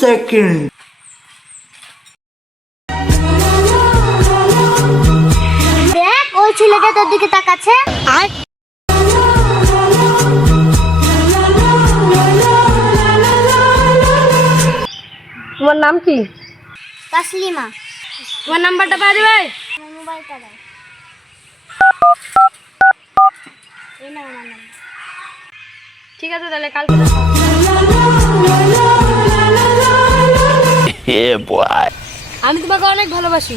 Second দেখ ওই ছেলেটা তোর দিকে তাকাচ্ছে। আর? তোমার নাম কি? তাসলিমা। তোমার নাম্বারটা পাই দেবে? মোবাইলটা দাও। এই নাও আমার নাম্বার। ঠিক আছে তাহলে কালকে আমি তোমাকে অনেক ভালোবাসি।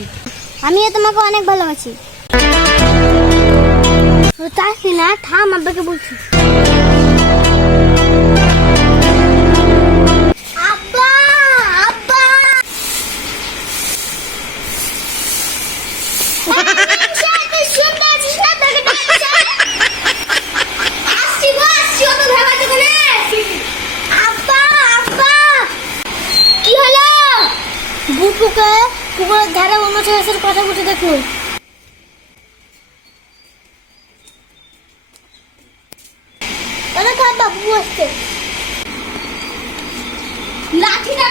আমিও তোমাকে অনেক ভালোবাসি। না তাসলিমা থাম আব্বাকে বলছি। বুটুকে পুকুরের ধারে অন্য ছেলের কথা বলতে দেখুন। লাঠিটা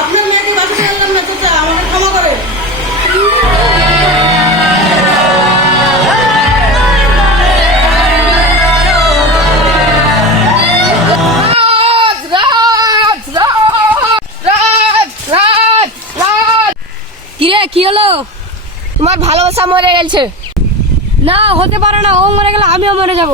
আপনার মেয়েকে বাঁচাতে পারলাম না চাচা আমাকে ক্ষমা করে কিরে কি হলো? তোমার ভালোবাসা মরে গেছে। না হতে পারে না ও মরে গেলে আমিও মরে যাব।